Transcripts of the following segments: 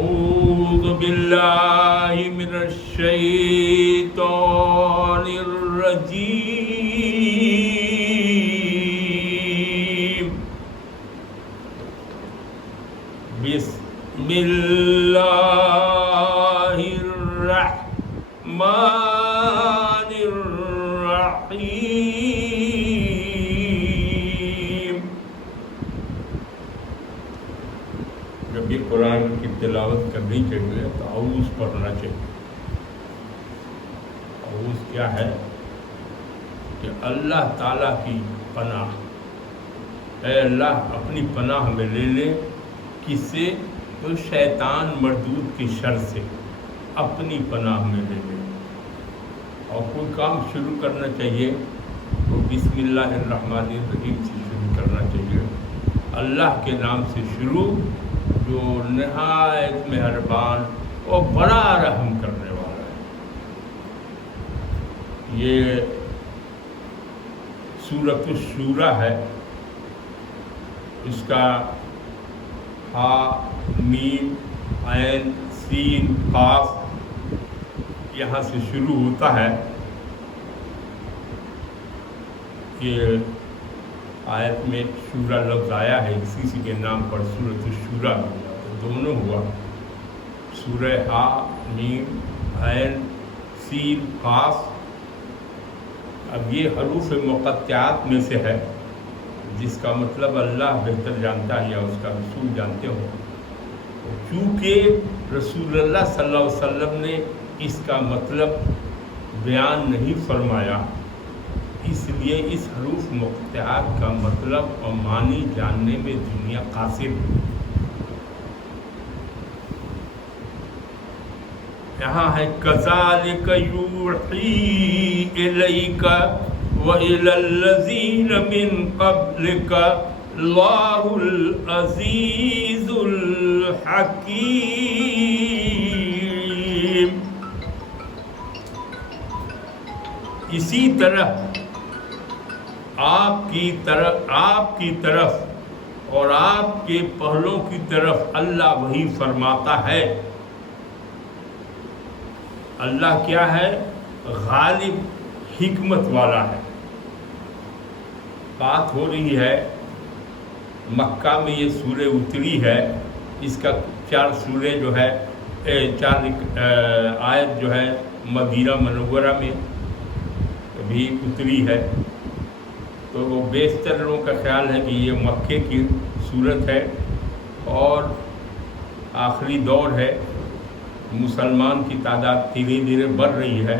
أعوذ بالله من الشيطان الرجيم. بسم الله الرحمن الرحيم. جب بھی قرآن کی تلاوت کرنی چاہیے تو اعوذ پڑھنا چاہیے. اعوذ کیا ہے کہ اللہ تعالیٰ کی پناہ. اے اللہ اپنی پناہ میں لے لے. کس سے؟ تو شیطان مردود کی شر سے اپنی پناہ میں لے لے. اور کوئی کام شروع کرنا چاہیے تو بسم اللہ الرحمن الرحیم سے شروع کرنا چاہیے. اللہ کے نام سے شروع جو نہایت مہربان اور بڑا رحم کرنے والا ہے. یہ سورۃ الشورى ہے. اس کا ہا میم عین سین قاف یہاں سے شروع ہوتا ہے. یہ آیت میں شورا لفظ آیا ہے اسی کے نام پر سورۃ الشورى دونوں ہوا. سورہ ہا میم عین سین قاف. اب یہ حروف مقطعات میں سے ہے جس کا مطلب اللہ بہتر جانتا ہے یا اس کا رسول جانتے ہو. چونکہ رسول اللہ صلی اللہ علیہ وسلم نے اس کا مطلب بیان نہیں فرمایا اس لیے اس حروف مقطعات کا مطلب اور معنی جاننے میں دنیا قاصر ہے. یہاں ہے کذالک یوحی الیک وَإِلَى الَّذِينَ مِن قَبْلِكَ اللَّهُ الْعَزِيزُ الْحَكِيمُ. اسی طرح آپ کی طرف اور آپ کے پہلوں کی طرف اللہ وہی فرماتا ہے. اللہ کیا ہے؟ غالب حکمت والا ہے. بات ہو رہی ہے مکہ میں یہ سورہ اتری ہے. اس کا 4 سورے جو ہے 4 آیت جو ہے مدینہ منورہ میں بھی اتری ہے. تو وہ بیشتر لوگوں کا خیال ہے کہ یہ مکے کی صورت ہے اور آخری دور ہے. مسلمان کی تعداد دھیرے دھیرے بڑھ رہی ہے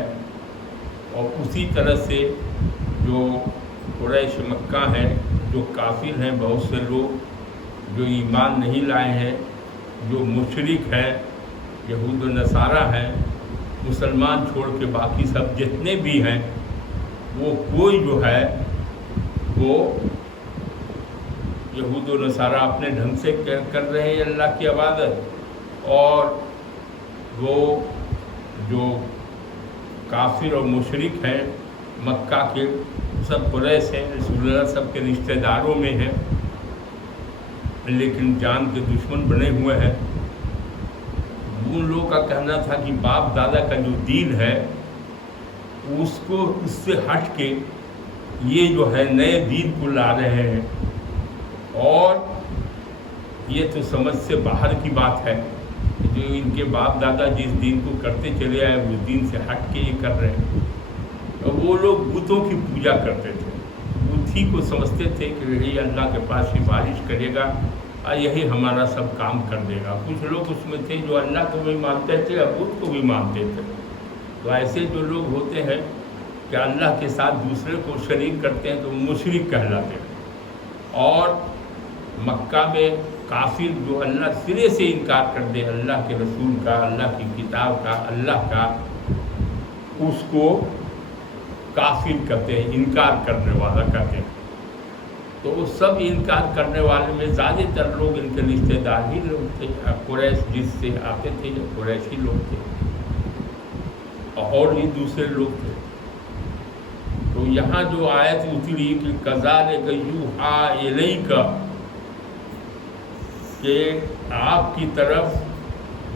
اور اسی طرح سے جو قریش مکہ ہیں جو کافر ہیں بہت سے لوگ جو ایمان نہیں لائے ہیں جو مشرک ہیں یہود و نصارہ ہیں مسلمان چھوڑ کے باقی سب جتنے بھی ہیں وہ کوئی جو ہے وہ یہود و نصارہ اپنے ڈھنگ سے کر رہے ہیں اللہ کی عبادت. اور وہ جو کافر اور مشرک ہیں مکہ کے سب قریش ہیں رسول اللہ سب کے رشتہ داروں میں ہیں لیکن جان کے دشمن بنے ہوئے ہیں. ان لوگوں کا کہنا تھا کہ باپ دادا کا جو دین ہے اس سے ہٹ کے یہ جو ہے نئے دین کو لا رہے ہیں اور یہ تو سمجھ سے باہر کی بات ہے. جو ان کے باپ دادا جس دین کو کرتے چلے آئے وہ دین سے ہٹ کے یہ کر رہے ہیں. اور وہ لوگ بتوں کی پوجا کرتے تھے. بت ہی کو سمجھتے تھے کہ یہی اللہ کے پاس سفارش کرے گا اور یہی ہمارا سب کام کر دے گا. کچھ لوگ اس میں تھے جو اللہ کو بھی مانتے تھے اور بت کو بھی مانتے تھے. تو ایسے جو لوگ ہوتے ہیں کہ اللہ کے ساتھ دوسرے کو شریک کرتے ہیں تو مشرک کہلاتے ہیں. اور مکہ میں کافر جو اللہ سرے سے انکار کر دے اللہ کے رسول کا اللہ کی کتاب کا اللہ کا اس کو کافر کہتے ہیں انکار کرنے والا کہتے ہیں. تو وہ سب انکار کرنے والے میں زیادہ تر لوگ ان کے رشتے دار ہی لوگ تھے. قریش جس سے آتے تھے جو قریشی لوگ تھے اور بھی دوسرے لوگ تھے. تو یہاں جو آیت اتری کہ کذالک یوحی الیک کہ آپ کی طرف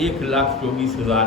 1,24,000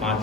5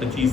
25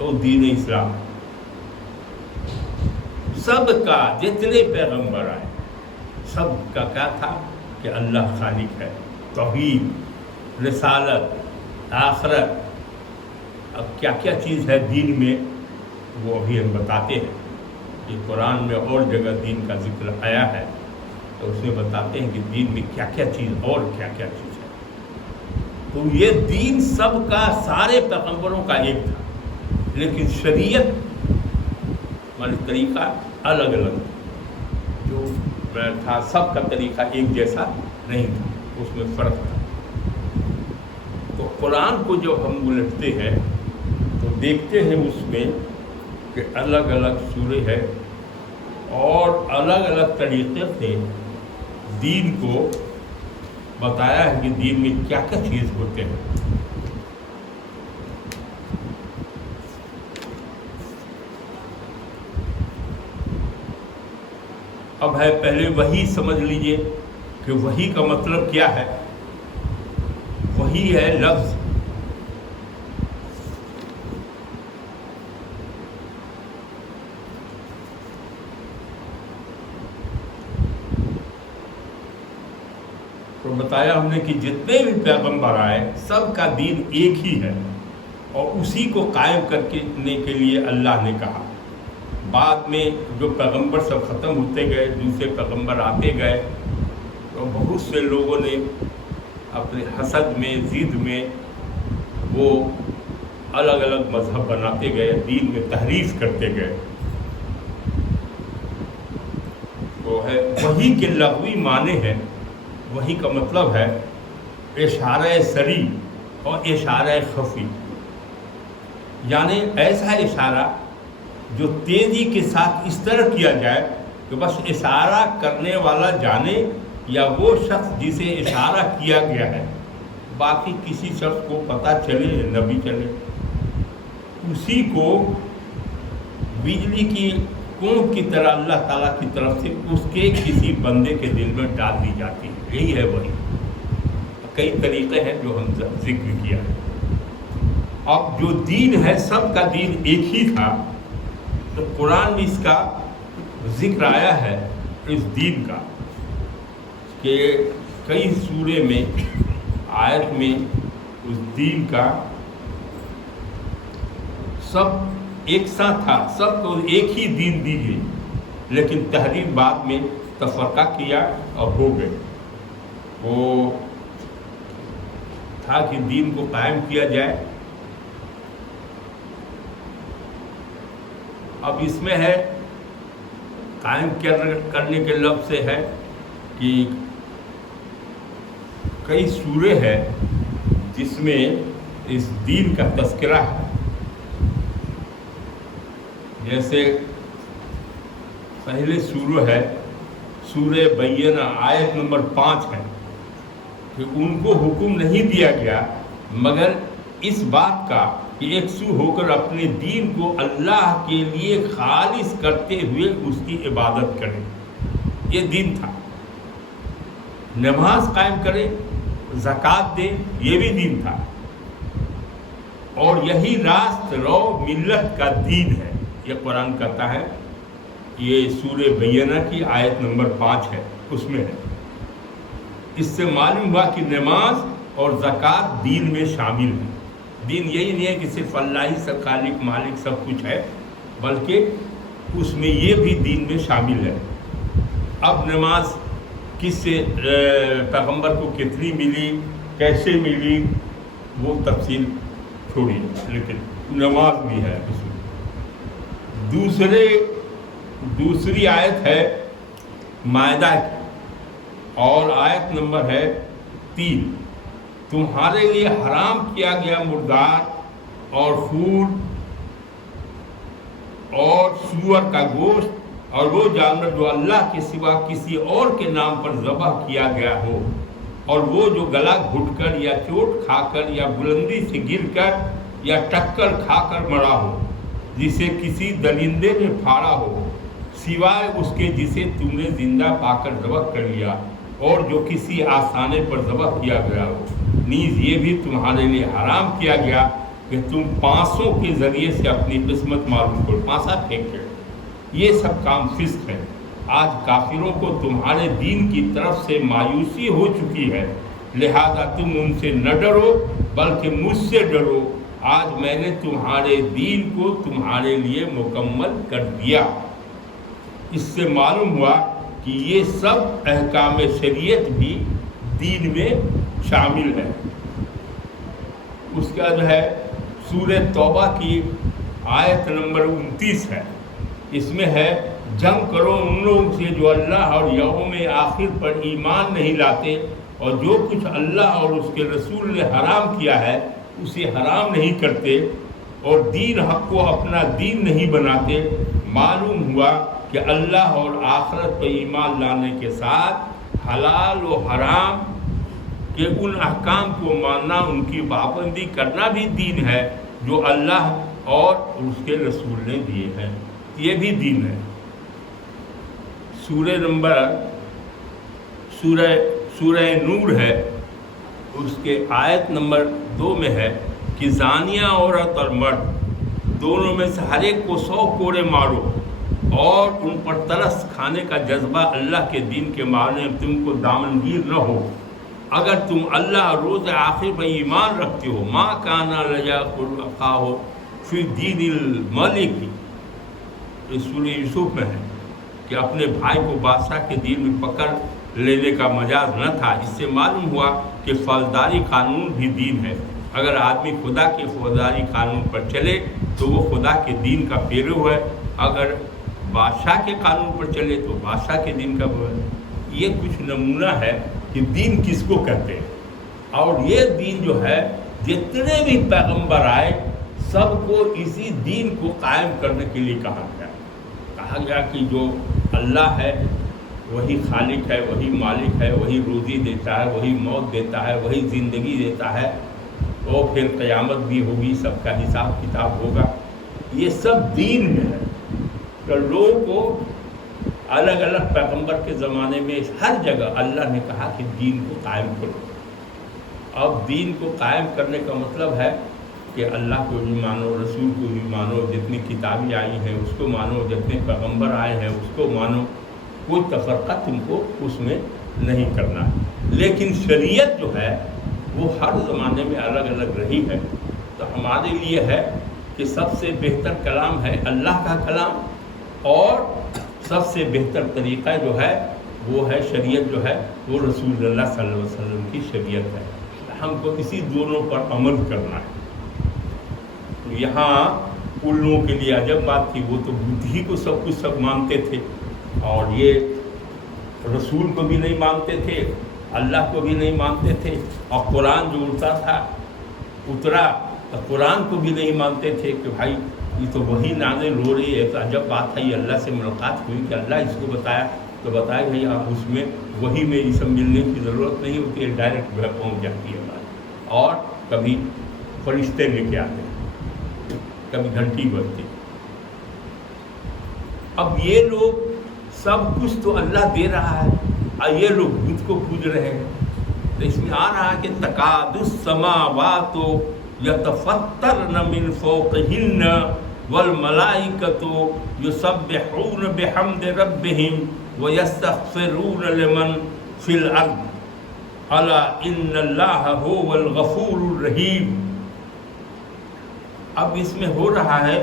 وہ دین اسلام. سب کا جتنے پیغمبر آئے سب کا کیا تھا کہ اللہ خالق ہے، توحید، رسالت، آخرت. اب کیا کیا چیز ہے دین میں وہ ابھی ہم بتاتے ہیں. کہ قرآن میں اور جگہ دین کا ذکر آیا ہے تو اس میں بتاتے ہیں کہ دین میں کیا کیا چیز اور کیا کیا چیز ہے. تو یہ دین سب کا سارے پیغمبروں کا ایک تھا، لیکن شریعت والا طریقہ الگ الگ جو تھا. سب کا طریقہ ایک جیسا نہیں تھا، اس میں فرق تھا. تو قرآن کو جب ہم الٹتے ہیں تو دیکھتے ہیں اس میں کہ الگ الگ سورے ہے اور الگ الگ طریقے سے دین کو بتایا ہے کہ دین میں کیا کیا چیز ہوتے ہیں. اب ہے پہلے وحی سمجھ لیجئے کہ وحی کا مطلب کیا ہے. وحی ہے لفظ، تو بتایا ہم نے کہ جتنے بھی پیغمبر آئے سب کا دین ایک ہی ہے اور اسی کو قائم کرنے کے لیے اللہ نے کہا. بعد میں جو پیغمبر سب ختم ہوتے گئے، دوسرے پیغمبر آتے گئے، تو بہت سے لوگوں نے اپنے حسد میں، ضد میں وہ الگ الگ مذہب بناتے گئے، دین میں تحریف کرتے گئے. وہ ہے وحی کے لغوی معنی ہے. وحی کا مطلب ہے اشارہ سری اور اشارہ خفی، یعنی ایسا اشارہ جو تیزی کے ساتھ اس طرح کیا جائے کہ بس اشارہ کرنے والا جانے یا وہ شخص جسے اشارہ کیا گیا ہے، باقی کسی شخص کو پتہ چلے یا نہ بھی چلے. اسی کو بجلی کی کونپ کی طرح اللہ تعالیٰ کی طرف سے اس کے کسی بندے کے دل میں ڈال دی جاتی ہے. یہی ہے وہی. کئی طریقے ہیں جو ہم ذکر کیا ہے. اب جو دین ہے سب کا دین ایک ہی تھا، تو قرآن میں اس کا ذکر آیا ہے اس دین کا کہ کئی سورے میں آیت میں اس دین کا سب ایک ساتھ تھا، سب کو ایک ہی دین دی گئی، لیکن تحریف بعد میں تفرقہ کیا اور ہو گئے. وہ تھا کہ دین کو قائم کیا جائے. اب اس میں ہے قائم کرنے کے لفظ سے ہے کہ کئی سورے ہیں جس میں اس دین کا تذکرہ ہے. جیسے پہلے سورہ ہے سورہ بینہ، آیت نمبر 5 ہے کہ ان کو حکم نہیں دیا گیا مگر اس بات کا کہ یکسو ہو کر اپنے دین کو اللہ کے لیے خالص کرتے ہوئے اس کی عبادت کریں. یہ دین تھا. نماز قائم کرے، زکوٰۃ دے، یہ بھی دین تھا. اور یہی راست رو ملت کا دین ہے. یہ قرآن کہتا ہے، یہ سورہ بینہ کی آیت نمبر 5 ہے، اس میں ہے. اس سے معلوم ہوا کہ نماز اور زکوٰۃ دین میں شامل ہے. دین یہی نہیں ہے کہ صرف اللہ ہی سب خالق مالک سب کچھ ہے، بلکہ اس میں یہ بھی دین میں شامل ہے. اب نماز کس سے پیغمبر کو کتنی ملی، کیسے ملی، وہ تفصیل چھوڑی، لیکن نماز بھی ہے اس میں. دوسری آیت ہے مائدہ کی اور آیت نمبر ہے 3. تمہارے لیے حرام کیا گیا مردار اور خون اور سور کا گوشت اور وہ جانور جو اللہ کے سوا کسی اور کے نام پر ذبح کیا گیا ہو، اور وہ جو گلا گھٹ کر یا چوٹ کھا کر یا بلندی سے گر کر یا ٹکر کھا کر مرا ہو، جسے کسی درندے نے پھاڑا ہو سوائے اس کے جسے تم نے زندہ پا کر ذبح کر لیا، اور جو کسی آستانے پر ذبح کیا گیا ہو، نیز یہ بھی تمہارے لیے حرام کیا گیا کہ تم پانسوں کے ذریعے سے اپنی قسمت معلوم کرو، پانسا پھینک کے، یہ سب کام فسق ہے۔ آج کافروں کو تمہارے دین کی طرف سے مایوسی ہو چکی ہے، لہذا تم ان سے نہ ڈرو بلکہ مجھ سے ڈرو، آج میں نے تمہارے دین کو تمہارے لیے مکمل کر دیا۔ اس سے معلوم ہوا کہ یہ سب احکام شریعت بھی دین میں شامل ہے۔ اس کا جو ہے سورہ توبہ کی آیت نمبر 29 ہے، اس میں ہے جنگ کرو ان لوگوں سے جو اللہ اور یوم آخر پر ایمان نہیں لاتے اور جو کچھ اللہ اور اس کے رسول نے حرام کیا ہے اسے حرام نہیں کرتے اور دین حق کو اپنا دین نہیں بناتے۔ معلوم ہوا کہ اللہ اور آخرت پر ایمان لانے کے ساتھ حلال و حرام کہ ان احکام کو ماننا، ان کی پابندی کرنا بھی دین ہے جو اللہ اور اس کے رسول نے دیے ہیں، یہ بھی دین ہے۔ سورہ نور ہے، اس کے آیت نمبر 2 میں ہے کہ زانیہ عورت اور مرد دونوں میں سے ہر ایک کو 100 کوڑے مارو اور ان پر ترس کھانے کا جذبہ اللہ کے دین کے معنی میں تم کو دامنگیر نہ ہو، اگر تم اللہ روز آخر پر ایمان رکھتے ہو۔ ما کانا لیأخذ اخاہ فی دین الملک، اس سورہ یوسف میں ہے کہ اپنے بھائی کو بادشاہ کے دین میں پکڑ لینے کا مجاز نہ تھا۔ اس سے معلوم ہوا کہ فوجداری قانون بھی دین ہے۔ اگر آدمی خدا کے فوجداری قانون پر چلے تو وہ خدا کے دین کا پیرو ہے، اگر بادشاہ کے قانون پر چلے تو بادشاہ کے دین کا ہے۔ یہ کچھ نمونہ ہے کہ دین کس کو کہتے ہیں، اور یہ دین جو ہے جتنے بھی پیغمبر آئے سب کو اسی دین کو قائم کرنے کے لیے کہا گیا کہ جو اللہ ہے وہی خالق ہے، وہی مالک ہے، وہی روزی دیتا ہے، وہی موت دیتا ہے، وہی زندگی دیتا ہے، اور پھر قیامت بھی ہوگی، سب کا حساب کتاب ہوگا۔ یہ سب دین میں ہے۔ تو لوگوں کو الگ الگ پیغمبر کے زمانے میں ہر جگہ اللہ نے کہا کہ دین کو قائم کرو۔ اب دین کو قائم کرنے کا مطلب ہے کہ اللہ کو بھی مانو، رسول کو بھی مانو، جتنی کتابیں آئی ہیں اس کو مانو، جتنے پیغمبر آئے ہیں اس کو مانو، کوئی تفرقہ تم کو اس میں نہیں کرنا ہے۔ لیکن شریعت جو ہے وہ ہر زمانے میں الگ الگ رہی ہے، تو ہمارے لیے ہے کہ سب سے بہتر کلام ہے اللہ کا کلام، اور سب سے بہتر طریقہ جو ہے وہ ہے شریعت جو ہے وہ رسول اللہ صلی اللہ علیہ وسلم کی شریعت ہے۔ ہم کو اسی دونوں پر عمل کرنا ہے۔ تو یہاں ان لوگوں کے لیے عجب بات تھی، وہ تو بدھ ہی کو سب کچھ سب مانتے تھے، اور یہ رسول کو بھی نہیں مانتے تھے، اللہ کو بھی نہیں مانتے تھے، اور قرآن جو اترا تو قرآن کو بھی نہیں مانتے تھے کہ بھائی یہ تو وہی نازل ہو رہی ہے۔ تو عجب بات ہے، یہ اللہ سے ملاقات ہوئی کہ اللہ اس کو بتایا تو بتایا بھائی آپ اس میں وہی میں یہ سب ملنے کی ضرورت نہیں ہوتی ہے، ڈائریکٹ جو ہے پہنچ جاتی ہے بات۔ اور کبھی فرشتے لے کے آتے ہیں، کبھی گھنٹی بجتی۔ اب یہ لوگ سب کچھ تو اللہ دے رہا ہے اور یہ لوگ بدھ کو پوج رہے ہیں، تو اس میں آ رہا ہے کہ تکاد السماوات یتفطرن من فوقہن والملائکۃ یسبحون بحمد ربہم ویستغفرون لمن فی الارض الا ان اللہ هو الغفور الرحیم۔ اب اس میں ہو رہا ہے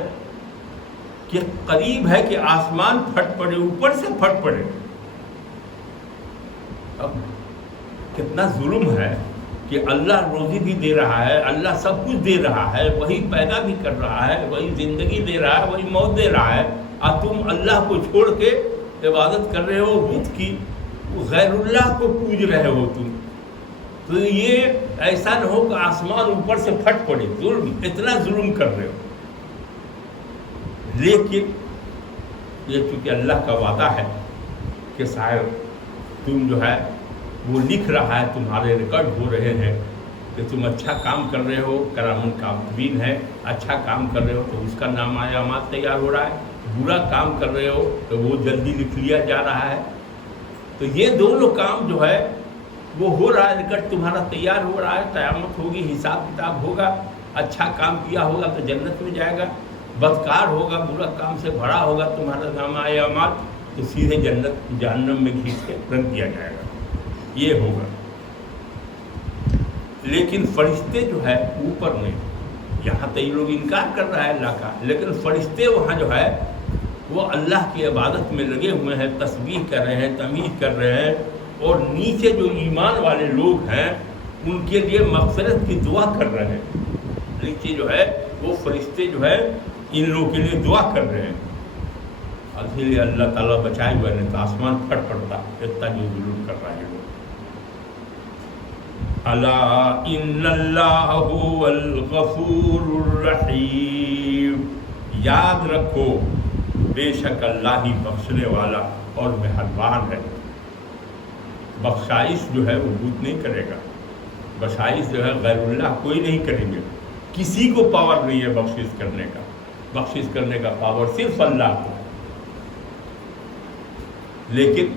کہ قریب ہے کہ آسمان پھٹ پڑے، اوپر سے پھٹ پڑے۔ اب کتنا ظلم ہے کہ اللہ روزی بھی دے رہا ہے، اللہ سب کچھ دے رہا ہے، وہی پیدا بھی کر رہا ہے، وہی زندگی دے رہا ہے، وہی موت دے رہا ہے، اور تم اللہ کو چھوڑ کے عبادت کر رہے ہو بدھ کی، غیر اللہ کو پوج رہے ہو تم۔ تو یہ ایسا نہ ہو کہ آسمان اوپر سے پھٹ پڑے، ظلم، اتنا ظلم کر رہے ہو۔ لیکن یہ چونکہ اللہ کا وعدہ ہے کہ شاید تم جو ہے وہ لکھ رہا ہے، تمہارے ریکارڈ ہو رہے ہیں کہ تم اچھا کام کر رہے ہو، کرام کاتبین ہے، اچھا کام کر رہے ہو تو اس کا نام علامات تیار ہو رہا ہے، برا کام کر رہے ہو تو وہ جلدی لکھ لیا جا رہا ہے۔ تو یہ دونوں کام جو ہے وہ ہو رہا ہے، ریکارڈ تمہارا تیار ہو رہا ہے، قیامت ہوگی، حساب کتاب ہوگا، اچھا کام کیا ہوگا تو جنت میں جائے گا، بدکار ہوگا، برا کام سے بھرا ہوگا تمہارا نامہ اعمال تو سیدھے جنت جہنم میں کھینچ کے رکھ دیا جائے گا، یہ ہوگا۔ لیکن فرشتے جو ہے اوپر میں، یہاں تو یہ لوگ انکار کر رہا ہے اللہ کا، لیکن فرشتے وہاں جو ہے وہ اللہ کی عبادت میں لگے ہوئے ہیں، تسبیح کر رہے ہیں، تحمید کر رہے ہیں، اور نیچے جو ایمان والے لوگ ہیں ان کے لیے مغفرت کی دعا کر رہے ہیں۔ نیچے جو ہے وہ فرشتے جو ہے ان لوگوں کے لیے دعا کر رہے ہیں، اسی لیے اللہ تعالیٰ بچائے ہوئے نہیں تو آسمان پھٹ پڑتا، اتنا جو ظلم کر رہا ہے لوگ۔ الا ان اللہ هو الغفور الرحیم، یاد رکھو بے شک اللہ ہی بخشنے والا اور مہربان ہے۔ بخشائش جو ہے وہ بت نہیں کرے گا، بخشائش جو ہے غیر اللہ کوئی نہیں کریں گے، کسی کو پاور نہیں ہے بخشش کرنے کا، بخشش کرنے کا پاور صرف اللہ کو ہے، لیکن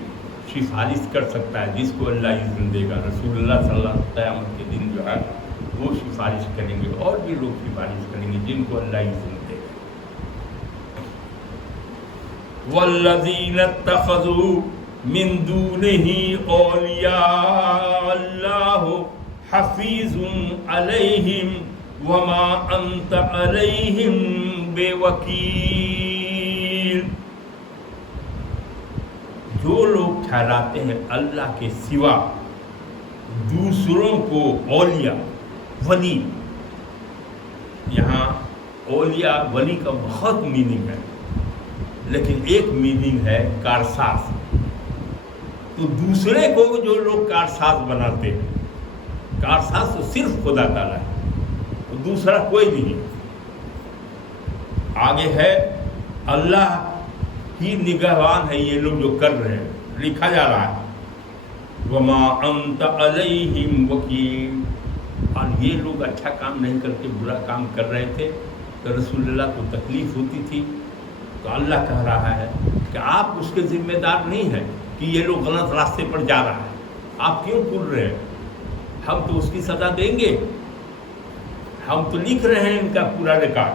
سفارش کر سکتا ہے جس کو اللہ اذن دے گا۔ رسول اللہ صلی اللہ علیہ وسلم قیامت کے دن جو ہے وہ سفارش کریں گے، اور بھی لوگ سفارش کریں گے جن کو اللہ اذن دے گا۔ والذین اتخذوا من دونہ اولیاء اللہ حفیظ علیہم وما انت علیہم بوکیل، جو لوگ ٹھہراتے ہیں اللہ کے سوا دوسروں کو اولیاء ولی، یہاں اولیاء ولی کا بہت میننگ ہے، لیکن ایک میننگ ہے کارساز، تو دوسرے کو جو لوگ کارساز بناتے ہیں، کارساز تو صرف خدا تعالیٰ ہے، دوسرا کوئی نہیں۔ آگے ہے اللہ ہی نگہبان ہے، یہ لوگ جو کر رہے ہیں، لکھا جا رہا ہے وما انت علیہم وکیل، اور یہ لوگ اچھا کام نہیں کرتے، برا کام کر رہے تھے تو رسول اللہ کو تکلیف ہوتی تھی، تو اللہ کہہ رہا ہے کہ آپ اس کے ذمہ دار نہیں ہیں کہ یہ لوگ غلط راستے پر جا رہا ہے، آپ کیوں کر رہے ہیں؟ ہم تو اس کی سزا دیں گے، ہم تو لکھ رہے ہیں ان کا پورا ریکارڈ،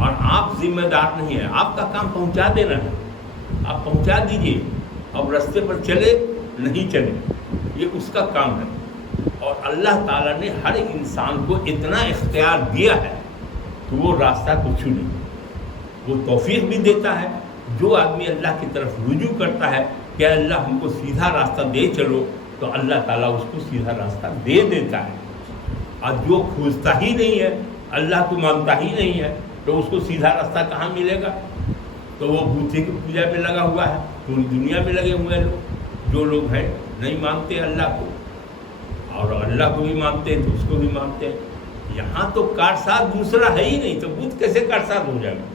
اور آپ ذمہ دار نہیں ہیں، آپ کا کام پہنچا دینا ہے، آپ پہنچا دیجئے، اب راستے پر چلے نہیں چلے یہ اس کا کام ہے۔ اور اللہ تعالیٰ نے ہر انسان کو اتنا اختیار دیا ہے کہ وہ راستہ کو چنے، وہ توفیق بھی دیتا ہے، جو آدمی اللہ کی طرف رجوع کرتا ہے کہ اللہ ہم کو سیدھا راستہ دے چلو، تو اللہ تعالیٰ اس کو سیدھا راستہ دے دیتا ہے، اور جو کھوجتا ہی نہیں ہے، اللہ کو مانتا ہی نہیں ہے، تو اس کو سیدھا راستہ کہاں ملے گا؟ تو وہ بوتھی کی پوجا میں لگا ہوا ہے، پوری دنیا میں لگے ہوئے ہیں لوگ، جو لوگ ہیں نہیں مانتے اللہ کو، اور اللہ کو بھی مانتے ہیں تو اس کو بھی مانتے ہیں۔ یہاں تو کارساز دوسرا ہے ہی نہیں، تو بت کیسے کارساز ہو جائے گا؟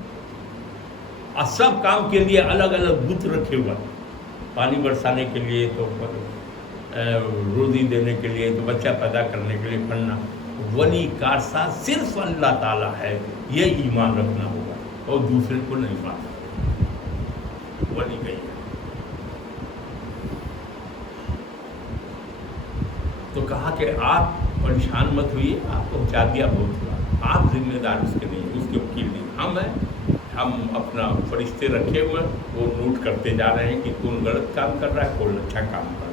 اور سب کام کے لیے الگ الگ بت رکھے ہوا، پانی برسانے کے لیے، تو روزی دینے کے لیے، تو بچہ پیدا کرنے کے لیے پڑھنا، ولی کارساز صرف اللہ تعالیٰ ہے، یہ ایمان رکھنا ہوگا، اور دوسرے کو نہیں ماننا، ولی نہیں ہے۔ تو کہا کہ آپ پریشان مت ہوئیے، آپ پہنچا دیا بہت ہوا، آپ ذمہ دار اس کے نہیں، اس کے وکیل نہیں، ہم ہیں، ہم اپنا فرشتے رکھے ہوئے وہ نوٹ کرتے جا رہے ہیں کہ کون غلط کام کر رہا ہے، کون اچھا کام کر رہا ہے۔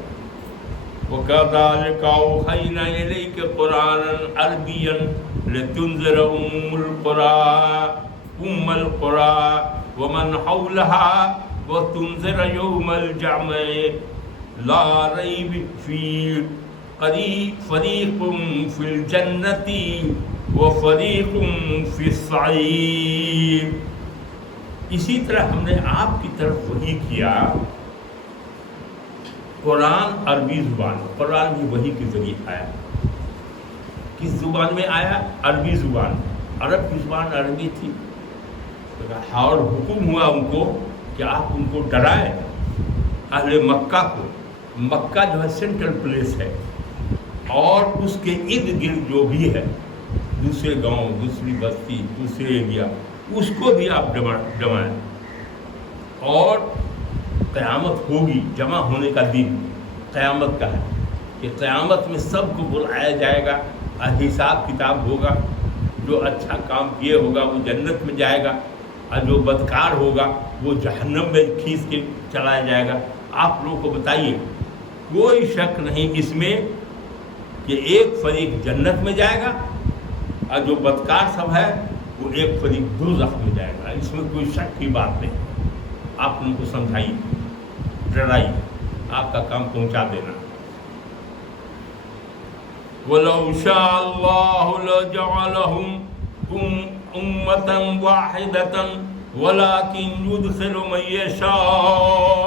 وَكَذَلِكَ أَوْحَيْنَا إِلَيْكَ قُرْآنًا عَرَبِيًّا لِتُنذِرَ أُمَّ الْقُرَىٰ وَمَنْ حَوْلَهَا وَتُنذِرَ يَوْمَ الْجَمْعِ لَا رَيْبَ فِيهِ فَرِيقٌ فِي الْجَنَّةِ وَفَرِيقٌ فِي السَّعِيرِ۔ اسی طرح ہم نے آپ کی طرف وحی کیا، قرآن عربی زبان، قرآن بھی وحی کے ذریعے آیا، کس زبان میں آیا؟ عربی زبان، عرب کی زبان عربی تھی، اور حکم ہوا ان کو کہ آپ ان کو ڈرائیں، اہل مکہ کو، مکہ جو ہے سینٹرل پلیس ہے، اور اس کے ارد گرد جو بھی ہے، دوسرے گاؤں، دوسری بستی، دوسرے ایریا، اس کو بھی آپ ڈرائیں، اور قیامت ہوگی، جمع ہونے کا دن قیامت کا ہے، کہ قیامت میں سب کو بلایا جائے گا، حساب کتاب ہوگا، جو اچھا کام کیے ہوگا وہ جنت میں جائے گا، اور جو بدکار ہوگا وہ جہنم میں کھینچ کے چلایا جائے گا۔ آپ لوگوں کو بتائیے، کوئی شک نہیں اس میں کہ ایک فریق جنت میں جائے گا اور جو بدکار سب ہے وہ ایک فریق دوزخ میں جائے گا، اس میں کوئی شک کی بات نہیں۔ آپ ان کو سمجھائیے، ڈرائیے، آپ کا کام پہنچا دینا۔ وَلَوْ شَاءَ اللَّهُ لَجَعَلَهُمْ أُمَّةً وَاحِدَةً وَلَكِنْ يُدْخِلُ مَن يَشَاءُ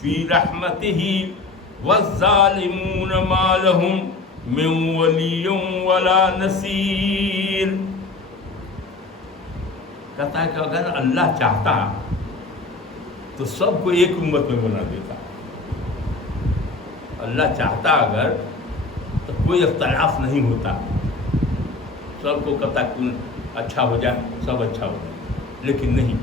فِي رَحْمَتِهِ وَالظَّالِمُونَ مَا لَهُم مِّن وَلِيٍّ وَلَا نَصِيرٍ۔ کہتا ہے کہ اگر اللہ چاہتا تو سب کو ایک امت میں بنا دیتا۔ اللہ چاہتا اگر تو کوئی اختلاف نہیں ہوتا، سب کو کہتا کہ اچھا ہو جائے، سب اچھا ہو جائے، لیکن نہیں،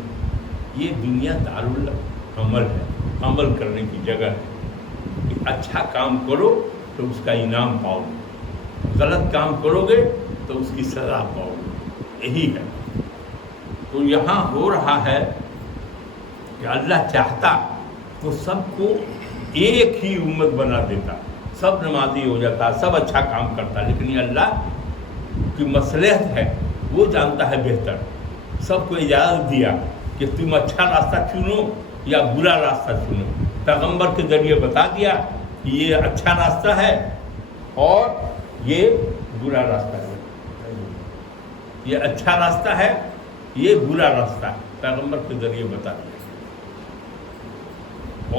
یہ دنیا دارالعمل ہے، عمل کرنے کی جگہ ہے کہ اچھا کام کرو تو اس کا انعام پاؤ، غلط کام کرو گے تو اس کی سزا پاؤ، یہی ہے۔ تو یہاں ہو رہا ہے کہ اللہ چاہتا تو سب کو ایک ہی امت بنا دیتا، سب نمازی ہو جاتا، سب اچھا کام کرتا، لیکن یہ اللہ کی مصلحت ہے، وہ جانتا ہے بہتر، سب کو اجازت دیا کہ تم اچھا راستہ چنو یا برا راستہ چنو، پیغمبر کے ذریعے بتا دیا کہ یہ اچھا راستہ ہے اور یہ برا راستہ ہے، یہ اچھا راستہ ہے، یہ برا راستہ ہے، پیغمبر کے ذریعے بتا دیا۔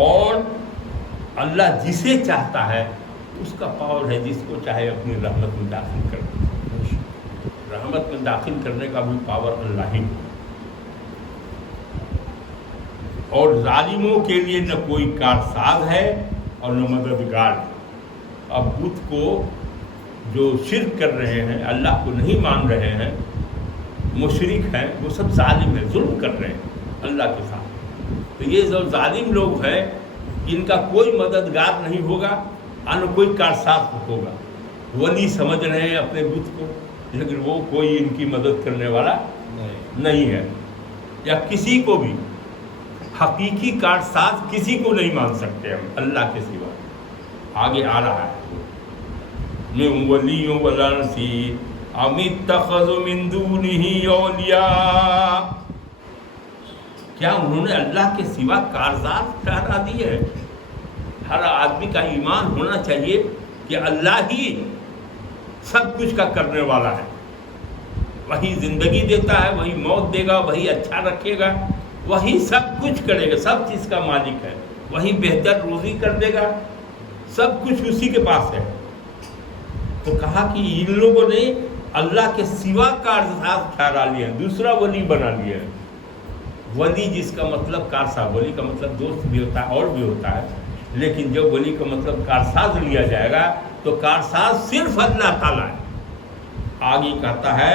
اور اللہ جسے چاہتا ہے اس کا پاور ہے، جس کو چاہے اپنی رحمت میں داخل کر دے، رحمت میں داخل کرنے کا بھی پاور اللہ ہی۔ اور ظالموں کے لیے نہ کوئی کارساز ہے اور نہ مددگار۔ اب بت کو جو شرک کر رہے ہیں، اللہ کو نہیں مان رہے ہیں، مشرک ہیں، وہ سب ظالم ہیں، ظلم کر رہے ہیں اللہ کے ساتھ۔ تو یہ جو ظالم لوگ ہیں ان کا کوئی مددگار نہیں ہوگا اور نہ کوئی کارساز ہوگا۔ ولی سمجھ رہے ہیں اپنے بت کو، لیکن وہ کوئی ان کی مدد کرنے والا نہیں ہے، یا کسی کو بھی حقیقی کارساز کسی کو نہیں مان سکتے ہم اللہ کے سوا۔ آگے آ رہا ہے من ولی ولا نصیر ام اتخذوا من دونه اولیاء، کیا انہوں نے اللہ کے سوا کارساز ٹھہرا دیے ہیں؟ ہر آدمی کا ایمان ہونا چاہیے کہ اللہ ہی سب کچھ کا کرنے والا ہے، وہی زندگی دیتا ہے، وہی موت دے گا، وہی اچھا رکھے گا، وہی سب کچھ کرے گا، سب چیز کا مالک ہے، وہی بہتر روزی کر دے گا، سب کچھ اسی کے پاس ہے۔ تو کہا کہ ان لوگوں نے اللہ کے سوا کارساز ٹھہرا لیا، دوسرا ولی بنا لیا ہے۔ ولی جس کا مطلب کارساز، ولی کا مطلب دوست بھی ہوتا ہے اور بھی ہوتا ہے، لیکن جب ولی کا مطلب کارساز لیا جائے گا تو کارساز صرف اللہ تعالیٰ ہے۔ آگے کہتا ہے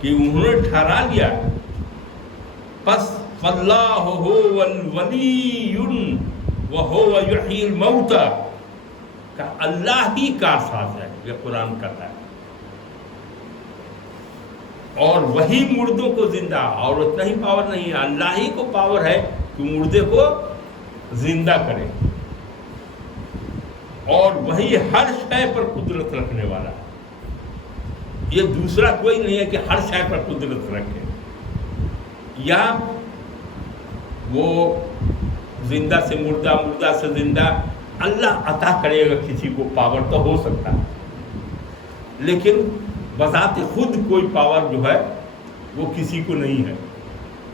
کہ انہوں نے ٹھہرا لیا، پس فاللہ هو الولی وهو یحیی الموتى، کہ اللہ ہی کارساز ہے، یہ قرآن کہتا ہے، اور وہی مردوں کو زندہ، اور اتنا ہی پاور نہیں ہے، اللہ ہی کو پاور ہے کہ مردے کو زندہ کرے، اور وہی ہر شے پر قدرت رکھنے والا ہے۔ یہ دوسرا کوئی نہیں ہے کہ ہر شے پر قدرت رکھے، یا وہ زندہ سے مردہ، مردہ سے زندہ، اللہ عطا کرے گا کسی کو پاور تو ہو سکتا ہے، لیکن بذات خود کوئی پاور جو ہے وہ کسی کو نہیں ہے،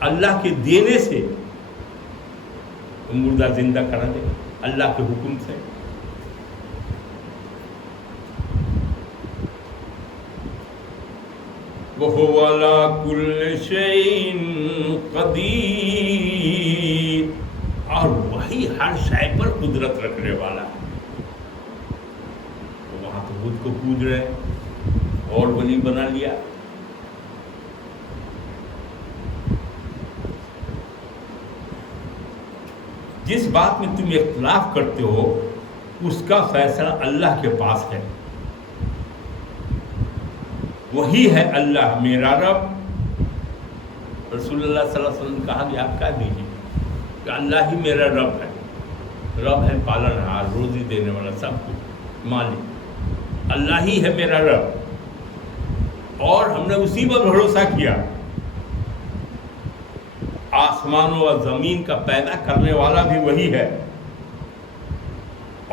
اللہ کے دینے سے مردہ زندہ کرا دے گا اللہ کے حکم سے۔ وَهُوَ عَلَىٰ كُلِّ شَيْءٍ قَدِيرٌ، اور وہی ہر شے پر قدرت رکھنے والا ہے۔ تو وہاں تو خود کو پوج رہے اور ولی بنا لیا۔ جس بات میں تم اختلاف کرتے ہو اس کا فیصلہ اللہ کے پاس ہے، وہی ہے اللہ میرا رب. رسول اللہ صلی اللہ علیہ وسلم نے کہا کہ آپ کہہ دیجیے کہ اللہ ہی میرا رب ہے. رب ہے پالنہار، روزی دینے والا، سب کچھ مالک. اللہ ہی ہے میرا رب، اور ہم نے اسی پر بھروسہ کیا. آسمانوں اور زمین کا پیدا کرنے والا بھی وہی ہے،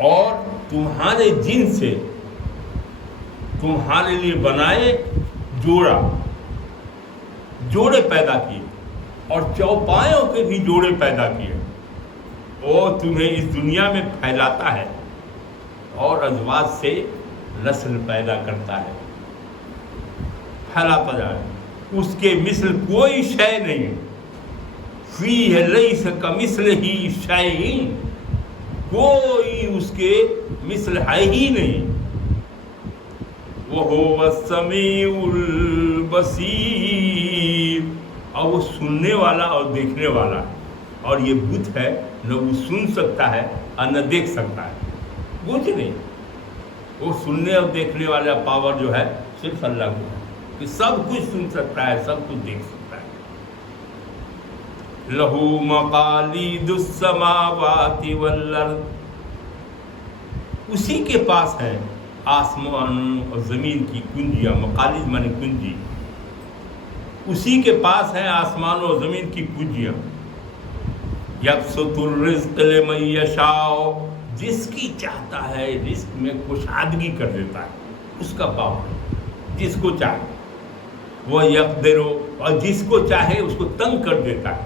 اور تمہارے جن سے تمہارے لیے بنائے جوڑے پیدا کیے، اور چوپایوں کے بھی جوڑے پیدا کیے. اور تمہیں اس دنیا میں پھیلاتا ہے اور ازواج سے نسل پیدا کرتا ہے، پھیلاتا جائے. اس کے مثل کوئی شے نہیں. فیہ لیس کمثلہ شیء، کوئی اس کے مثل ہے ہی نہیں. وَهُوَ السَّمِيعُ الْبَصِيرُ، اور وہ سننے والا اور دیکھنے والا ہے. اور یہ بت ہے، نہ وہ سن سکتا ہے اور نہ دیکھ سکتا ہے، کچھ نہیں. وہ سننے اور دیکھنے والا پاور جو ہے صرف اللہ کو ہے، کہ سب کچھ سن سکتا ہے، سب کچھ دیکھ سکتا ہے. لَهُ مَقَالِيدُ السَّمَاوَاتِ وَالْأَرْضِ، اسی کے پاس ہے آسمان اور زمین کی کنجیاں. مقالید مانے کنجی. اسی کے پاس ہے آسمان اور زمین کی کنجیاں. یبسط الرزق لمن یشاء، جس کی چاہتا ہے رزق میں کشادگی کر دیتا ہے، اس کا پاور، جس کو چاہے. وہ یقدر، اور جس کو چاہے اس کو تنگ کر دیتا ہے،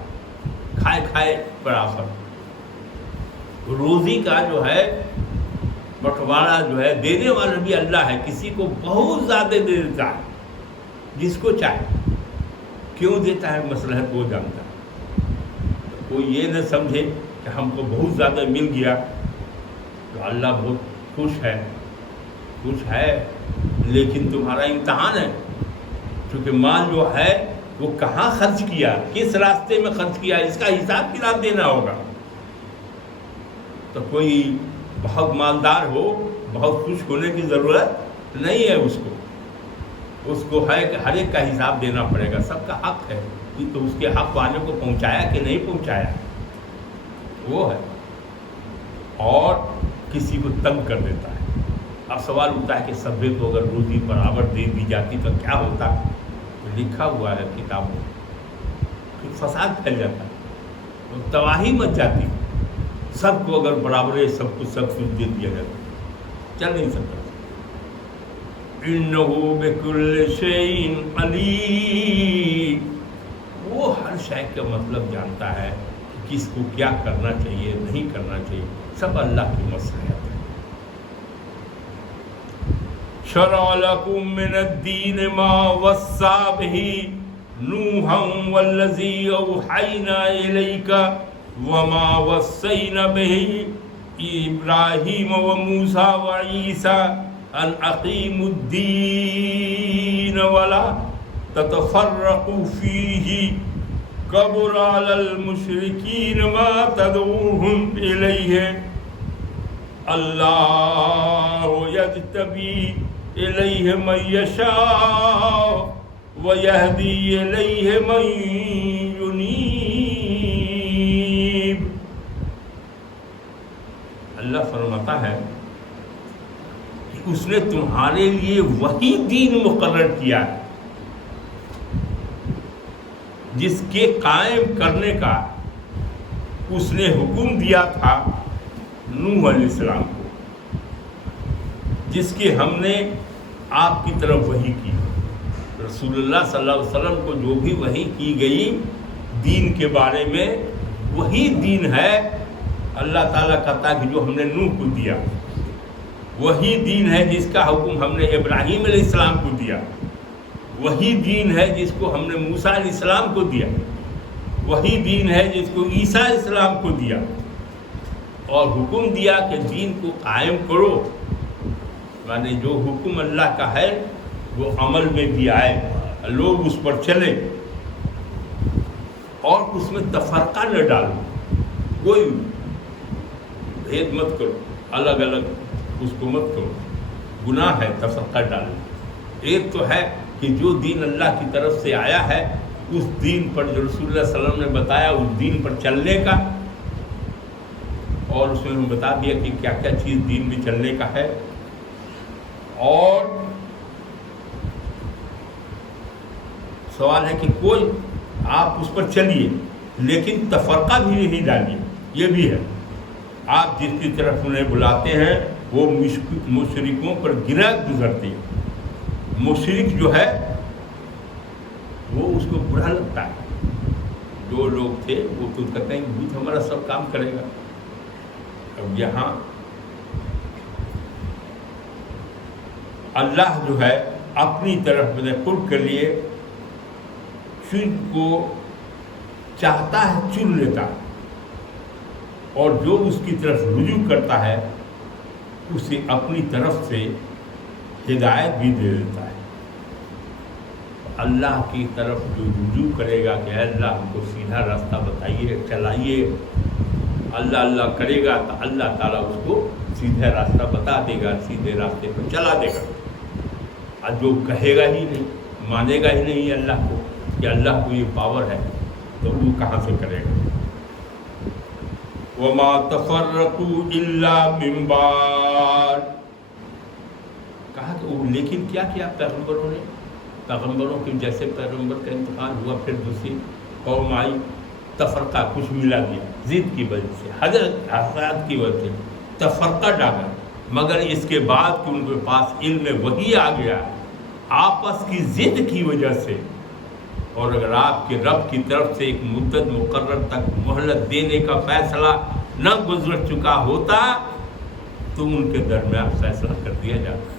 کھائے پر آفر. روزی کا جو ہے بٹوارا جو ہے دینے والا بھی اللہ ہے. کسی کو بہت زیادہ دے دیتا ہے، جس کو چاہے. کیوں دیتا ہے مصلحت وہ جانتا ہے. کوئی یہ نہ سمجھے کہ ہم کو بہت زیادہ مل گیا تو اللہ بہت خوش ہے، لیکن تمہارا امتحان ہے. کیونکہ مال جو ہے وہ کہاں خرچ کیا، کس راستے میں خرچ کیا، اس کا حساب کتاب دینا ہوگا. تو کوئی بہت مالدار ہو، بہت خوش ہونے کی ضرورت نہیں ہے. اس کو ہے کہ ہر ایک کا حساب دینا پڑے گا. سب کا حق ہے، تو اس کے حق والے کو پہنچایا کہ نہیں پہنچایا، وہ ہے. اور کسی کو تنگ کر دیتا ہے. اب سوال اٹھتا ہے کہ سبھی کو اگر روزی برابر دے دی جاتی تو کیا ہوتا؟ تو لکھا ہوا ہے کتابوں، پھر فساد پھیل جاتا ہے، تباہی مچ جاتی. سب کو اگر برابر سب کچھ دے دیا جاتا چل نہیں سکتا. انہ بکل شیء علیم، وہ ہر شے کا مطلب جانتا ہے کہ کس کو کیا کرنا چاہیے، نہیں کرنا چاہیے. سب اللہ کی مصلحت ہے. شرع لکم من الدین ما وصی بہ نوحا والذی اوحینا الیک وما وصینا بہ ابراہیم وموسیٰ وعیسیٰ ان اقیموا الدین ولا تتفرقوا فیہ کبر علی المشرکین ما تدعوہم الیہ اللہ یجتبی الیہ من یشاء ویہدی الیہ من ینیب. اللہ فرماتا ہے کہ اس نے تمہارے لیے وہی دین مقرر کیا ہے جس کے قائم کرنے کا اس نے حکم دیا تھا نوح علیہ السلام کو، جس کی ہم نے آپ کی طرف وحی کی. رسول اللہ صلی اللہ علیہ وسلم کو جو بھی وحی کی گئی دین کے بارے میں، وہی دین ہے. اللہ تعالیٰ کہتا ہے کہ جو ہم نے نوح کو دیا وہی دین ہے جس کا حکم ہم نے ابراہیم علیہ السلام کو دیا، وہی دین ہے جس کو ہم نے موسیٰ علیہ السلام کو دیا، وہی دین ہے جس کو عیسیٰ علیہ السلام کو دیا. اور حکم دیا کہ دین کو قائم کرو، یعنی جو حکم اللہ کا ہے وہ عمل میں بھی آئے، لوگ اس پر چلے، اور اس میں تفرقہ نہ ڈالو. کوئی بھید مت کرو، الگ الگ اس کو مت کرو. گناہ ہے تفرقہ ڈالنا. ایک تو ہے کہ جو دین اللہ کی طرف سے آیا ہے اس دین پر جو رسول اللہ صلی اللہ علیہ وسلم نے بتایا اس دین پر چلنے کا، اور اس میں ہم بتا دیا کہ کیا کیا چیز دین میں چلنے کا ہے، اور سوال ہے کہ کوئی آپ اس پر چلیے لیکن تفرقہ بھی نہیں ڈالیے، یہ بھی ہے۔ آپ جس کی طرف انہیں بلاتے ہیں وہ مشرکوں پر گرا گزرتی ہے، مشرک جو ہے وہ اس کو برا لگتا ہے۔ جو لوگ تھے وہ تو کہتے ہیں کہ بت ہمارا سب کام کرے گا۔ اب یہاں اللہ جو ہے اپنی طرف قرب کے لیے چن کو چاہتا ہے، چن لیتا ہے، اور جو اس کی طرف رجوع کرتا ہے اسے اپنی طرف سے ہدایت بھی دے دیتا ہے۔ اللہ کی طرف جو رجوع کرے گا کہ اے اللہ ہم کو سیدھا راستہ بتائیے، چلائیے، اللہ اللہ کرے گا تو اللہ تعالیٰ اس کو سیدھا راستہ بتا دے گا، سیدھے راستے پر چلا دے گا۔ اور جو کہے گا ہی نہیں، مانے گا ہی نہیں اللہ کو کہ اللہ کو یہ پاور ہے، تو وہ کہاں سے کرے گا؟ وَمَا تَفَرَّقُوا إِلَّا مِن بَعْدِ، کہا کہ لیکن کیا کیا پیغمبروں نے، پیغمبروں کے جیسے پیغمبر کا انتقال ہوا، پھر دوسری قوم آئی، تفرقہ کچھ ملا دیا، ضد کی وجہ سے، حسد کی وجہ سے تفرقہ ڈالا، مگر اس کے بعد کہ ان کے پاس علم وحی آ گیا آپس کی ضد کی وجہ سے، اور اگر آپ کے رب کی طرف سے ایک مدت مقرر تک مہلت دینے کا فیصلہ نہ گزر چکا ہوتا تو ان کے درمیان فیصلہ کر دیا جاتا۔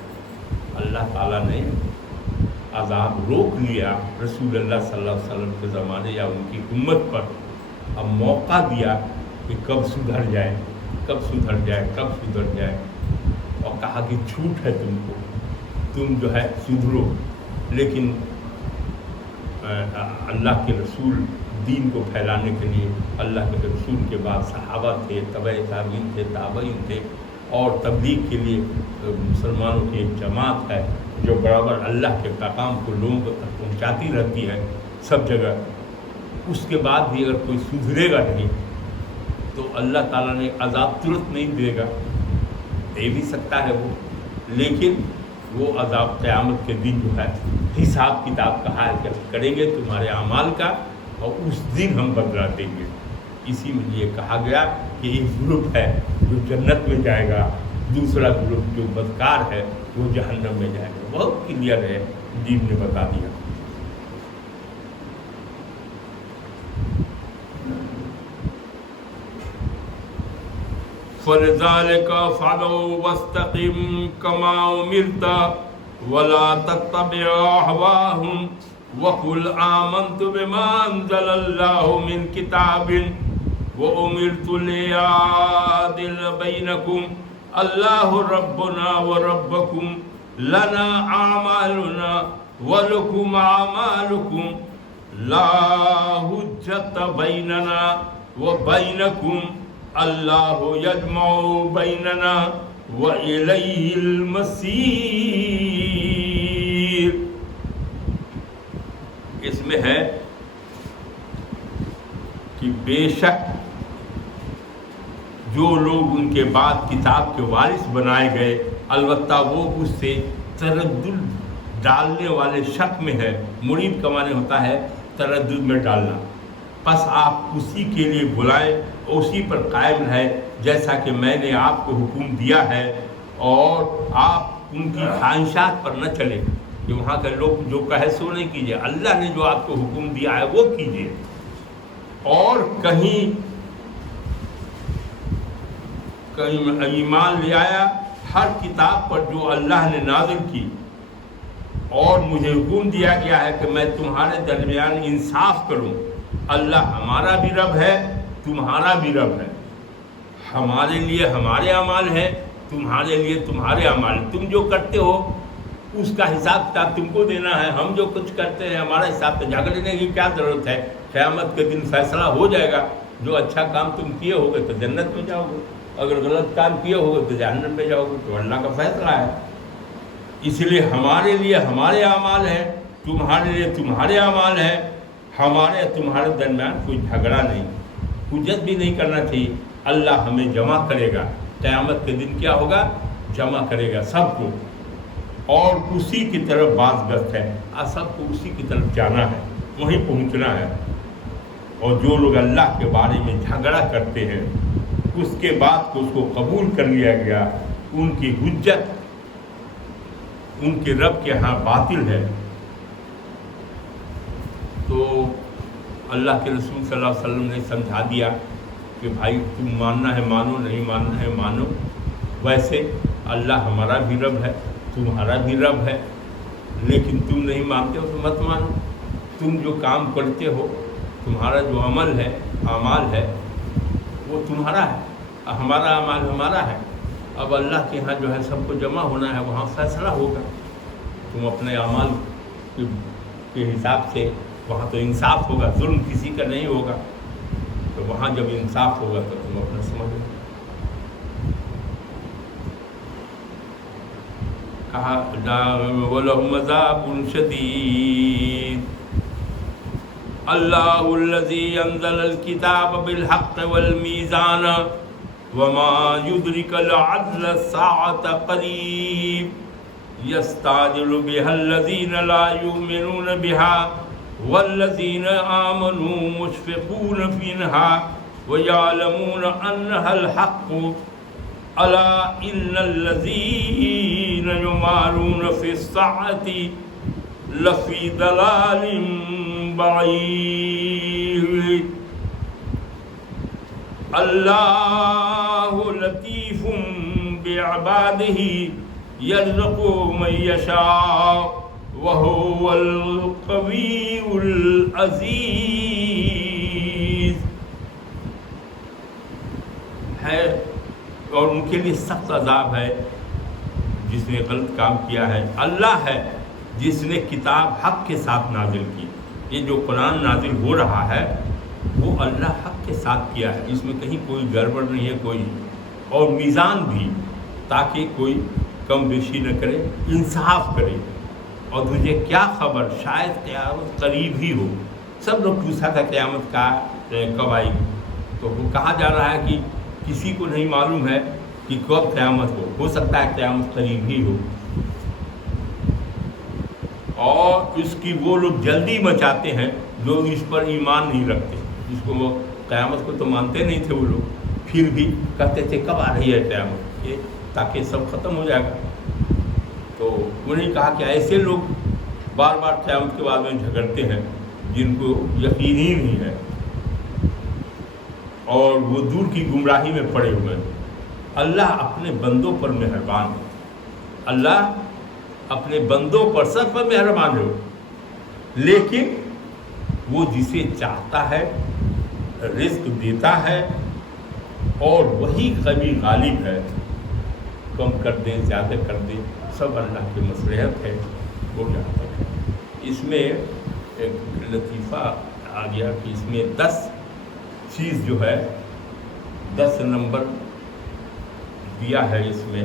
اللہ تعالیٰ نے عذاب روک لیا رسول اللہ صلی اللہ علیہ وسلم کے زمانے یا ان کی امت پر، اب موقع دیا کہ کب سدھر جائے، کب سدھر جائے، کب سدھر جائے، اور کہا کہ جھوٹ ہے تم کو، تم جو ہے سدھرو۔ لیکن اللہ کے رسول دین کو پھیلانے کے لیے، اللہ کے رسول کے بعد صحابہ تھے، تبع تابعین تھے، تابعین تھے، اور تبلیغ کے لیے مسلمانوں کی ایک جماعت ہے جو برابر اللہ کے پیغام کو لوگوں تک پہنچاتی رہتی ہے سب جگہ۔ اس کے بعد بھی اگر کوئی سدھرے گا نہیں تو اللہ تعالیٰ نے عذاب ترنت نہیں دے گا، دے بھی سکتا ہے وہ، لیکن وہ عذاب قیامت کے دن جو ہے حساب کتاب کا حال کریں گے تمہارے اعمال کا، اور اس دن ہم بدلا دیں گے۔ اسی میں یہ کہا گیا کہ ایک گروپ ہے جو جنت میں جائے گا، دوسرا گروپ جو بدکار ہے وہ جہنم میں جائے گا۔ بہت کلیئر ہے، دین نے بتا دیا۔ فَلِذَلِكَ فَادْعُ وَاسْتَقِمْ كَمَا أُمِرْتَ وَلَا تَتَّبِعْ أَهْوَاءَهُمْ وَقُلْ آمَنْتُ بِمَا أَنزَلَ اللَّهُ مِنْ كِتَابٍ وَأُمِرْتُ لِأَعْدِلَ بَيْنَكُمْ اللَّهُ رَبُّنَا وَرَبُّكُمْ لَنَا أَعْمَالُنَا وَلَكُمْ أَعْمَالُكُمْ لَا حُجَّةَ بَيْنَنَا وَبَيْنَكُمْ اللہ یجمع بیننا وإلیہ المصیر۔ اس میں ہے کہ بے شک جو لوگ ان کے بعد کتاب کے وارث بنائے گئے، البتہ وہ اس سے تردد ڈالنے والے شک میں ہے۔ مریب کا معنی ہوتا ہے تردد میں ڈالنا، پس آپ اسی کے لیے بلائیں، اسی پر قائم رہے جیسا کہ میں نے آپ کو حکم دیا ہے، اور آپ ان کی خواہشات پر نہ چلیں کہ وہاں کے لوگ جو کہے سو نہیں کیجیے، اللہ نے جو آپ کو حکم دیا ہے وہ کیجیے۔ اور کہیں ایمان لے آیا ہر کتاب پر جو اللہ نے نازل کی، اور مجھے حکم دیا گیا ہے کہ میں تمہارے درمیان انصاف کروں۔ اللہ ہمارا بھی رب ہے، تمہارا بھی رب ہے، ہمارے لیے ہمارے اعمال ہیں، تمہارے لیے تمہارے اعمال، تم جو کرتے ہو اس کا حساب کتاب تم کو دینا ہے، ہم جو کچھ کرتے ہیں ہمارا حساب تو جھگڑنے کی کیا ضرورت ہے؟ قیامت کے دن فیصلہ ہو جائے گا، جو اچھا کام تم کیے ہوگے تو جنت میں جاؤ گے، اگر غلط کام کیے ہوگے تو جہنم میں جاؤ گے، تو اللہ کا فیصلہ ہے۔ اس لیے ہمارے لیے ہمارے اعمال ہیں، تمہارے لیے تمہارے اعمال ہیں، ہمارے تمہارے درمیان کوئی جھگڑا نہیں، حجت بھی نہیں کرنا چاہیے۔ اللہ ہمیں جمع کرے گا، قیامت کے دن کیا ہوگا؟ جمع کرے گا سب کو، اور اسی کی طرف باز گشت ہے، سب کو اسی کی طرف جانا ہے، وہیں پہنچنا ہے۔ اور جو لوگ اللہ کے بارے میں جھگڑا کرتے ہیں، اس کے بعد کو اس کو قبول کر لیا گیا، ان کی حجت ان کے رب کے ہاں باطل ہے۔ تو اللہ کے رسول صلی اللہ علیہ وسلم نے سمجھا دیا کہ بھائی تم ماننا ہے مانو، نہیں ماننا ہے مانو، ویسے اللہ ہمارا بھی رب ہے، تمہارا بھی رب ہے، لیکن تم نہیں مانتے ہو تو مت مانو۔ تم جو کام کرتے ہو، تمہارا جو عمل ہے، اعمال ہے، وہ تمہارا ہے، ہمارا اعمال ہمارا ہے۔ اب اللہ کے ہاں جو ہے سب کو جمع ہونا ہے، وہاں فیصلہ ہوگا۔ تم اپنے اعمال کے حساب سے وہاں تو انصاف ہوگا، ظلم کسی کا نہیں ہوگا، تو وہاں جب انصاف ہوگا تو تم اپنا سمجھو۔ کہا وَلَهُمْ عَذَابٌ شَدِيدٌ اللہ الذی انزل الکتاب بالحق والمیزان وما یدرک لعل الساعة قریب یستعجل بها الذین لا یؤمنون بها والذین آمنوا مشفقون منها ویعلمون انها الحق الا ان الذین یمارون فی الساعة لفی ضلال بعید اللہ لطیف بعبادہ یرزق من یشاء وہو القوی العزیز ہے، اور ان کے لیے سخت عذاب ہے جس نے غلط کام کیا ہے۔ اللہ ہے جس نے کتاب حق کے ساتھ نازل کی، یہ جو قرآن نازل ہو رہا ہے وہ اللہ حق کے ساتھ کیا ہے، اس میں کہیں کوئی گڑبڑ نہیں ہے کوئی، اور میزان بھی، تاکہ کوئی کم بیشی نہ کرے، انصاف کرے۔ اور تجھے کیا خبر، شاید قیامت قریب ہی ہو۔ سب لوگ پوچھا تھا قیامت کا کب آئے گی، تو وہ کہا جا رہا ہے کہ کسی کو نہیں معلوم ہے کہ کب قیامت ہو سکتا ہے قیامت قریب ہی ہو۔ اور اس کی وہ لوگ جلدی مچاتے ہیں جو اس پر ایمان نہیں رکھتے، جس کو وہ قیامت کو تو مانتے نہیں تھے وہ لوگ، پھر بھی کہتے تھے کب آ رہی ہے قیامت، یہ تاکہ سب ختم ہو جائے گا۔ تو انہوں نے کہا کہ ایسے لوگ بار بار قیامت کے بارے میں جھگڑتے ہیں جن کو یقین ہی نہیں ہے، اور وہ دور کی گمراہی میں پڑے ہوئے ہیں۔ اللہ اپنے بندوں پر مہربان ہے، اللہ اپنے بندوں پر سب پر مہربان ہے، لیکن وہ جسے چاہتا ہے رزق دیتا ہے، اور وہی قوی غالب ہے، کم کر دے زیادہ کر دے سب اللہ کی مصلحت ہے، وہ جانتا ہے۔ اس میں ایک لطیفہ آ گیا کہ اس میں 10 چیز جو ہے 10 نمبر دیا ہے اس میں۔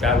4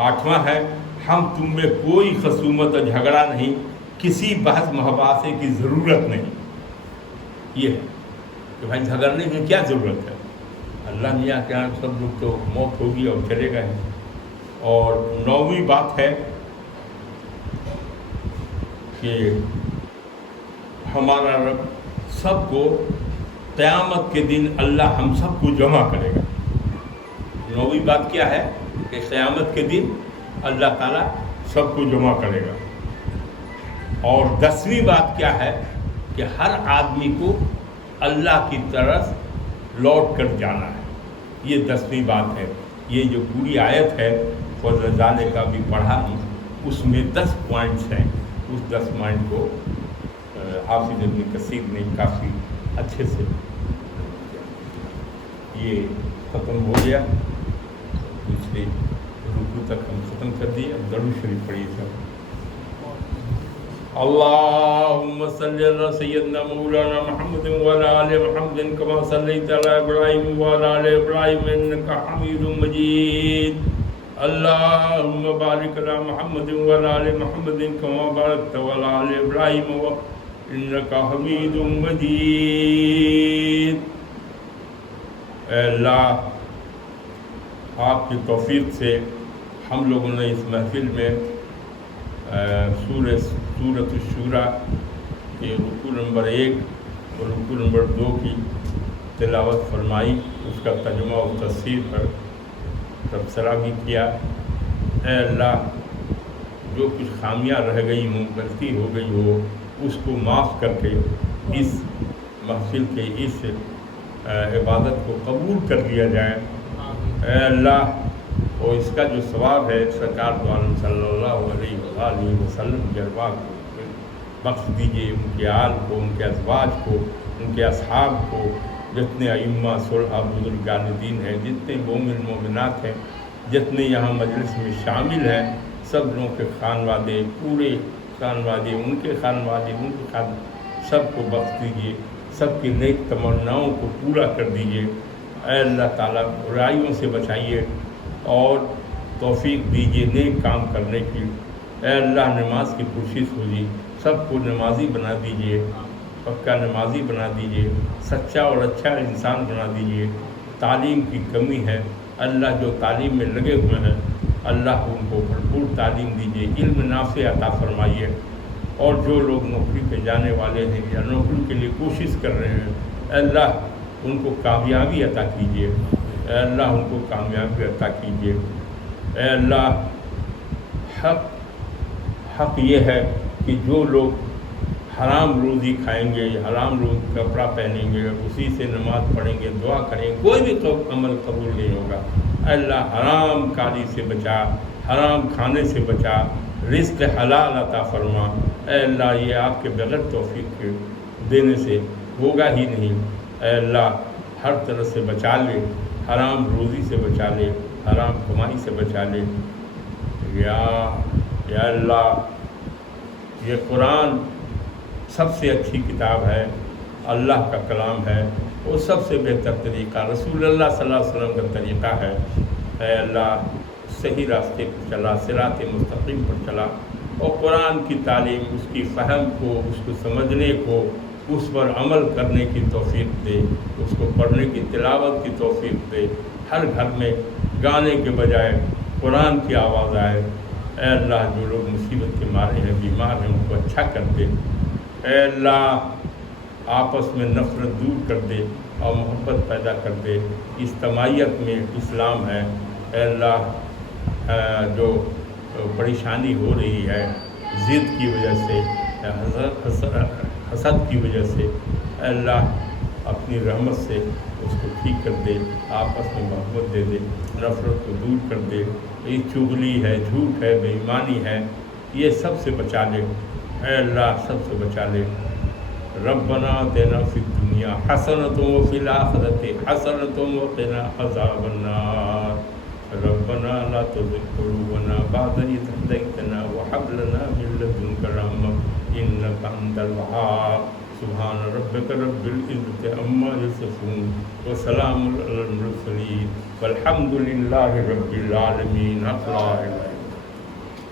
8واں ہے ہم تم میں کوئی خصومت اور جھگڑا نہیں، کسی بحث مباحثے کی ضرورت نہیں۔ یہ ہے کہ بھائی جھگڑنے کی کیا ضرورت ہے، اللہ میاں کے یہاں سب لوگ تو موت ہوگی اور چلے گئے۔ اور 9ویں بات ہے کہ ہمارا رب سب کو قیامت کے دن اللہ ہم سب کو جمع کرے گا۔ 9ویں بات کیا ہے کہ قیامت کے دن اللہ تعالیٰ سب کو جمع کرے گا۔ اور 10ویں بات کیا ہے کہ ہر آدمی کو اللہ کی طرف لوٹ کر جانا ہے۔ یہ 10ویں بات ہے۔ یہ جو پوری آیت ہے فضل کا بھی پڑھا ہوں، اس میں 10 پوائنٹس ہیں۔ اس 10 پوائنٹ کو حافظ ابن کثیر نے کافی اچھے سے یہ ختم ہو گیا۔ دوسرے رکوع تک ہم ختم کر دیے۔ اب درود شریف پڑھیے سب۔ اللهم صل على سيدنا مولانا محمد وعلى آل محمد كما صليت على إبراهيم وعلى آل إبراهيم إنك حميد مجيد۔ اللهم بارك على محمد وعلى آل محمد كما باركت على آل إبراهيم إنك حميد مجيد۔ اے اللہ، آپ کی توفیق سے ہم لوگوں نے اس محفل میں سورۃ الشورى کے رکوع نمبر 1 اور رکوع نمبر 2 کی تلاوت فرمائی، اس کا ترجمہ و تفسیر پر تبصرہ بھی کیا۔ اے اللہ، جو کچھ خامیاں رہ گئی ہوں، غلطی ہو گئی ہو، اس کو معاف کر کے اس محفل کے اس عبادت کو قبول کر لیا جائے۔ اے اللہ، اور اس کا جو ثواب ہے سرکار دو عالم صلی اللہ علیہ وآلہ وسلم کے ارواح کو بخش دیجیے، ان کے آل کو، ان کے ازواج کو، ان کے اصحاب کو، جتنے ائمہ صلحاء بزرگان دین ہیں، جتنے مومن مومنات ہیں، جتنے یہاں مجلس میں شامل ہیں، سب لوگوں کے خانوادے، پورے خانوادے، ان کے خانوادے، سب کو بخش دیجیے، سب کی نیک تمناؤں کو پورا کر دیجیے۔ اے اللہ تعالیٰ، برائیوں سے بچائیے اور توفیق دیجیے نیک کام کرنے کی۔ اے اللہ، نماز کی کوشش ہوگی، سب کو نمازی بنا دیجیے، پکا نمازی بنا دیجیے، سچا اور اچھا انسان بنا دیجیے۔ تعلیم کی کمی ہے، اللہ جو تعلیم میں لگے ہوئے ہیں، اللہ ان کو بھرپور تعلیم دیجیے، علم نافع عطا فرمائیے۔ اور جو لوگ نوکری پہ جانے والے ہیں یا نوکری کے لیے کوشش کر رہے ہیں، اے اللہ ان کو کامیابی عطا کیجیے۔ اے اللہ ان کو کامیابی عطا کیجیے۔ اے اللہ، حق یہ ہے کہ جو لوگ حرام روزی کھائیں گے، حرام روز کپڑا پہنیں گے، اسی سے نماز پڑھیں گے، دعا کریں گے، کوئی بھی عمل قبول نہیں ہوگا۔ اے اللہ، حرام کاری سے بچا، حرام کھانے سے بچا، رزق حلال عطا فرما۔ اے اللہ، یہ آپ کے بغیر توفیق کے دینے سے ہوگا ہی نہیں۔ اے اللہ، ہر طرح سے بچا لے، حرام روزی سے بچا لے، حرام کمائی سے بچا لے۔ یا اللہ، یہ قرآن سب سے اچھی کتاب ہے، اللہ کا کلام ہے، وہ سب سے بہتر طریقہ رسول اللہ صلی اللہ علیہ وسلم کا طریقہ ہے۔ اے اللہ، صحیح راستے پر چلا، صراط مستقیم پر چلا، اور قرآن کی تعلیم، اس کی فہم کو، اس کو سمجھنے کو، اس پر عمل کرنے کی توفیق دے، اس کو پڑھنے کی تلاوت کی توفیق دے۔ ہر گھر میں گانے کے بجائے قرآن کی آواز آئے۔ اے اللہ، جو لوگ مصیبت کے مارے ہیں، بیمار ہیں، ان کو اچھا کر دے۔ اے اللہ، آپس میں نفرت دور کر دے اور محبت پیدا کر دے۔ اجتماعیت میں اسلام ہے۔ اے اللہ، جو پریشانی ہو رہی ہے ضد کی وجہ سے، حسد کی وجہ سے، اے اللہ اپنی رحمت سے اس کو ٹھیک کر دے، آپس میں محبت دے دے، نفرت کو دور کر دے۔ یہ چغلی ہے، جھوٹ ہے، بے ایمانی ہے، یہ سب سے بچا لے۔ اے اللہ، سب سے بچا لے۔ ربنا آتنا فی الدنیا حسنۃ وفی الآخرۃ حسنۃ وقنا عذاب النار۔ ربنا لا تزغ قلوبنا بعد إذ هديتنا وهب لنا من لدنك رحمة إنك أنت الوهاب۔ سبحان ربک رب العزت عما یصفون وسلام علی المرسلین والحمد للہ رب العالمین. لا الہ الا اللہ.